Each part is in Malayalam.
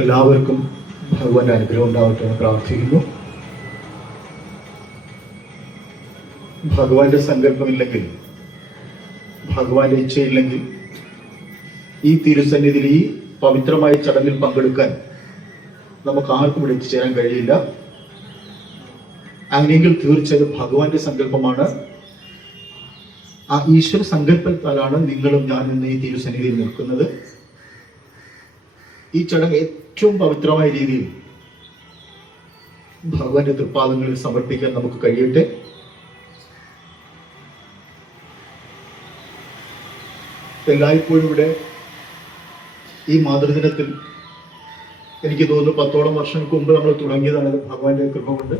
എല്ലാവർക്കും ഭഗവാന്റെ അനുഗ്രഹം ഉണ്ടാവട്ടെ എന്ന് പ്രാർത്ഥിക്കുന്നു. ഭഗവാന്റെ സങ്കല്പമില്ലെങ്കിൽ, ഭഗവാന്റെ ഇച്ഛയില്ലെങ്കിൽ ഈ തിരുസന്നിധിയിൽ ഈ പവിത്രമായ ചടങ്ങിൽ പങ്കെടുക്കാൻ നമുക്ക് ആർക്കും ഇവിടെ എത്തിച്ചേരാൻ കഴിയില്ല. അങ്ങനെയെങ്കിൽ തീർച്ചയായും ഭഗവാന്റെ സങ്കല്പമാണ്. ആ ഈശ്വര സങ്കല്പത്താലാണ് നിങ്ങളും ഞാൻ ഇന്ന് ഈ തിരുസന്നിധിയിൽ നിൽക്കുന്നത്. ഈ ചടങ്ങ് ഏറ്റവും പവിത്രമായ രീതിയിൽ ഭഗവാന്റെ തൃപ്പാദങ്ങളിൽ സമർപ്പിക്കാൻ നമുക്ക് കഴിയട്ടെ. എല്ലായ്പ്പോഴും ഇവിടെ ഈ മാതൃദിനത്തിൽ എനിക്ക് തോന്നുന്നു 10ഓളം വർഷങ്ങൾക്ക് മുമ്പ് നമ്മൾ തുടങ്ങിയതാണ്. ഭഗവാന്റെ കൃപ കൊണ്ട്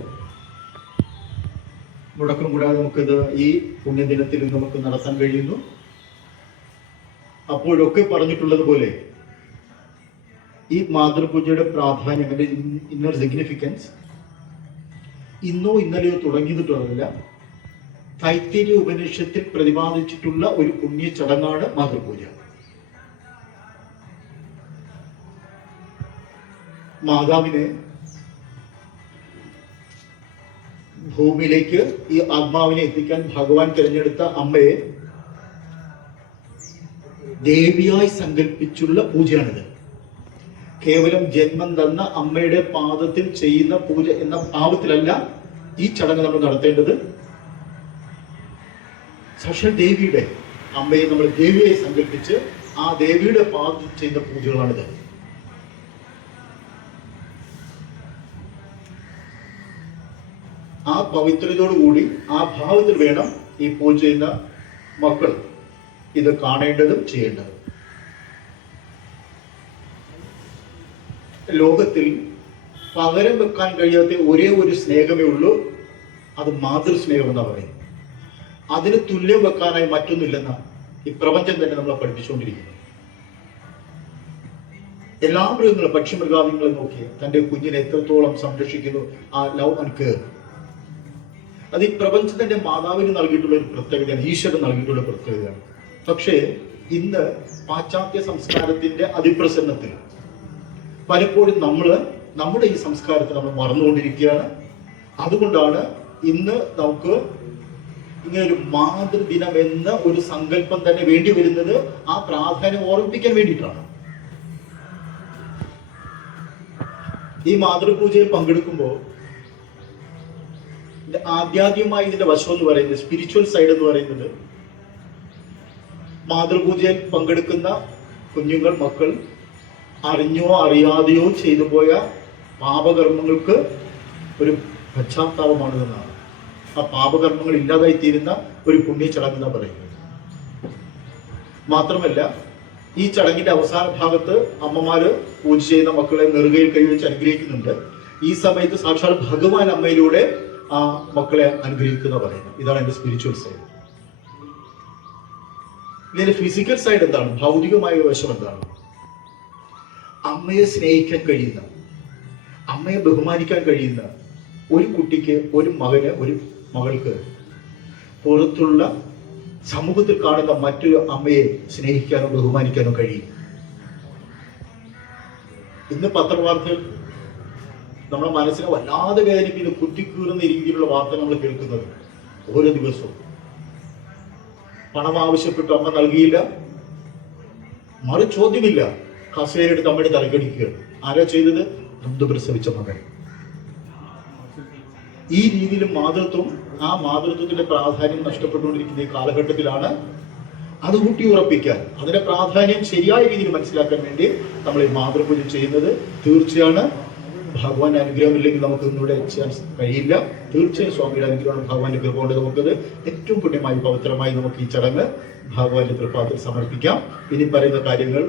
മുടക്കം കൂടാതെ നമുക്കിത് ഈ പുണ്യദിനത്തിൽ നമുക്ക് നടത്താൻ കഴിയുന്നു. അപ്പോഴൊക്കെ പറഞ്ഞിട്ടുള്ളത് പോലെ ഈ മാതൃപൂജയുടെ പ്രാധാന്യം, അതിന്റെ ഇന്നർ സിഗ്നിഫിക്കൻസ് ഇന്നോ ഇന്നലെയോ തുടങ്ങിയിട്ടുള്ളതല്ല. തൈത്തിരീയ ഉപനിഷത്തിൽ പ്രതിപാദിച്ചിട്ടുള്ള ഒരു പുണ്യ ചടങ്ങാണ് മാതൃപൂജ. മാതാവിനെ ഭൂമിയിലേക്ക്, ഈ ആത്മാവിനെ എത്തിക്കാൻ ഭഗവാൻ തിരഞ്ഞെടുത്ത അമ്മയെ ദേവിയായി സങ്കല്പിച്ചുള്ള പൂജയാണിത്. കേവലം ജന്മം തന്ന അമ്മയുടെ പാദത്തിൽ ചെയ്യുന്ന പൂജ എന്ന ഭാവത്തിലല്ല ഈ ചടങ്ങ് നമ്മൾ നടത്തേണ്ടത്. സാക്ഷാൽ ദേവിയുടെ, അമ്മയെ നമ്മൾ ദേവിയെ സങ്കല്പിച്ച് ആ ദേവിയുടെ പാദത്തിൽ ചെയ്യുന്ന പൂജകളാണിത്. ആ പവിത്രതയോടുകൂടി ആ ഭാവത്തിൽ വേണം ഈ പൂജ ചെയ്യുന്ന മക്കൾ ഇത് കാണേണ്ടതും ചെയ്യേണ്ടതും. ലോകത്തിൽ പകരം വെക്കാൻ കഴിയാത്ത ഒരേ ഒരു സ്നേഹമേ ഉള്ളൂ. അത് മാതൃസ്നേഹം എന്നാ പറയും. അതിന് തുല്യം വെക്കാനായി മറ്റൊന്നുമില്ലെന്ന ഈ പ്രപഞ്ചം തന്നെ നമ്മളെ പഠിപ്പിച്ചുകൊണ്ടിരിക്കുന്നു. എല്ലാ മൃഗങ്ങളും, പക്ഷിമൃഗാദികളെ നോക്കി തന്റെ കുഞ്ഞിനെ എത്രത്തോളം സംരക്ഷിക്കുന്നു. ആ ലവ് ആൻഡ് കെയർ അത് ഈ പ്രപഞ്ചത്തിന്റെ മാതാവിന് നൽകിയിട്ടുള്ള ഒരു പ്രത്യേകതയാണ്, ഈശ്വരൻ നൽകിയിട്ടുള്ള പ്രത്യേകതയാണ്. പക്ഷേ ഇന്ന് പാശ്ചാത്യ സംസ്കാരത്തിന്റെ അതിപ്രസന്നത്തിൽ പലപ്പോഴും നമ്മുടെ ഈ സംസ്കാരത്തെ നമ്മൾ മറന്നുകൊണ്ടിരിക്കുകയാണ്. അതുകൊണ്ടാണ് ഇന്ന് നമുക്ക് ഇങ്ങനെ ഒരു മാതൃദിനം എന്ന ഒരു സങ്കല്പം തന്നെ വേണ്ടി വരുന്നത്. ആ പ്രാധാന്യം ഓർമ്മിപ്പിക്കാൻ വേണ്ടിയിട്ടാണ്. ഈ മാതൃപൂജയിൽ പങ്കെടുക്കുമ്പോൾ ആധ്യാത്മികമായി ഇതിന്റെ വശം എന്ന് പറയുന്നത്, സ്പിരിച്വൽ സൈഡ് എന്ന് പറയുന്നത്, മാതൃപൂജയിൽ പങ്കെടുക്കുന്ന കുഞ്ഞുങ്ങൾ, മക്കൾ അറിഞ്ഞോ അറിയാതെയോ ചെയ്തു പോയ പാപകർമ്മങ്ങൾക്ക് ഒരു പശ്ചാത്താപമാണിതെന്നാണ്. ആ പാപകർമ്മങ്ങൾ ഇല്ലാതായി തീരുന്ന ഒരു പുണ്യ ചടങ്ങെന്ന് പറയുന്നത്. മാത്രമല്ല ഈ ചടങ്ങിന്റെ അവസാന ഭാഗത്ത് അമ്മമാര് പൂജ ചെയ്യുന്ന മക്കളെ നെറുകയിൽ കൈവച്ച് അനുഗ്രഹിക്കുന്നുണ്ട്. ഈ സമയത്ത് സാക്ഷാൽ ഭഗവാൻ അമ്മയിലൂടെ ആ മക്കളെ അനുഗ്രഹിക്കുന്ന പറയുന്നത്. ഇതാണ് എന്റെ സ്പിരിച്വൽ സൈഡ്. ഇതിന്റെ ഫിസിക്കൽ സൈഡ് എന്താണ്? ഭൗതികമായ വശം എന്താണ്? അമ്മയെ സ്നേഹിക്കാൻ കഴിയുന്ന, അമ്മയെ ബഹുമാനിക്കാൻ കഴിയുന്ന ഒരു കുട്ടിക്ക്, ഒരു മകന്, ഒരു മകൾക്ക് പുറത്തുള്ള സമൂഹത്തിൽ കാണുന്ന മറ്റൊരു അമ്മയെ സ്നേഹിക്കാനോ ബഹുമാനിക്കാനോ കഴിയും. ഇന്ന് പത്രവാർത്തകൾ നമ്മുടെ മനസ്സിനെ വല്ലാതെ വേദനിപ്പിക്കുന്ന, കുത്തിക്കീറുന്ന രീതിയിലുള്ള വാർത്ത നമ്മൾ കേൾക്കുന്നത് ഓരോ ദിവസവും. പണം ആവശ്യപ്പെട്ടു, അമ്മ നൽകിയില്ല. മറു ചോദ്യമില്ല, കസേരയെടുത്ത് അമ്മയുടെ തലക്കടിക്കുകയാണ്. ആരാ ചെയ്തത്? നൊന്ത് പ്രസവിച്ച മകൻ. ഈ രീതിയിൽ മാതൃത്വം, ആ മാതൃത്വത്തിന്റെ പ്രാധാന്യം നഷ്ടപ്പെട്ടുകൊണ്ടിരിക്കുന്ന ഈ കാലഘട്ടത്തിലാണ് അത് ഊട്ടി ഉറപ്പിക്കാൻ, അതിന്റെ പ്രാധാന്യം ശരിയായ രീതിയിൽ മനസ്സിലാക്കാൻ വേണ്ടി നമ്മൾ ഈ മാതൃപൂജ ചെയ്യുന്നത്. തീർച്ചയാണ് ഭഗവാന്റെ അനുഗ്രഹമില്ലെങ്കിൽ നമുക്ക് ഇന്നിവിടെ ചെയ്യാൻ കഴിയില്ല. തീർച്ചയായും സ്വാമിയുടെ അനുഗ്രഹമാണ്, ഭഗവാന്റെ കൃപ കൊണ്ട് നമുക്കത് ഏറ്റവും പുണ്യമായി, പവിത്രമായി നമുക്ക് ഈ ചടങ്ങ് ഭഗവാന്റെ തൃപ്പാദത്തിൽ സമർപ്പിക്കാം. ഇനി പറയുന്ന കാര്യങ്ങൾ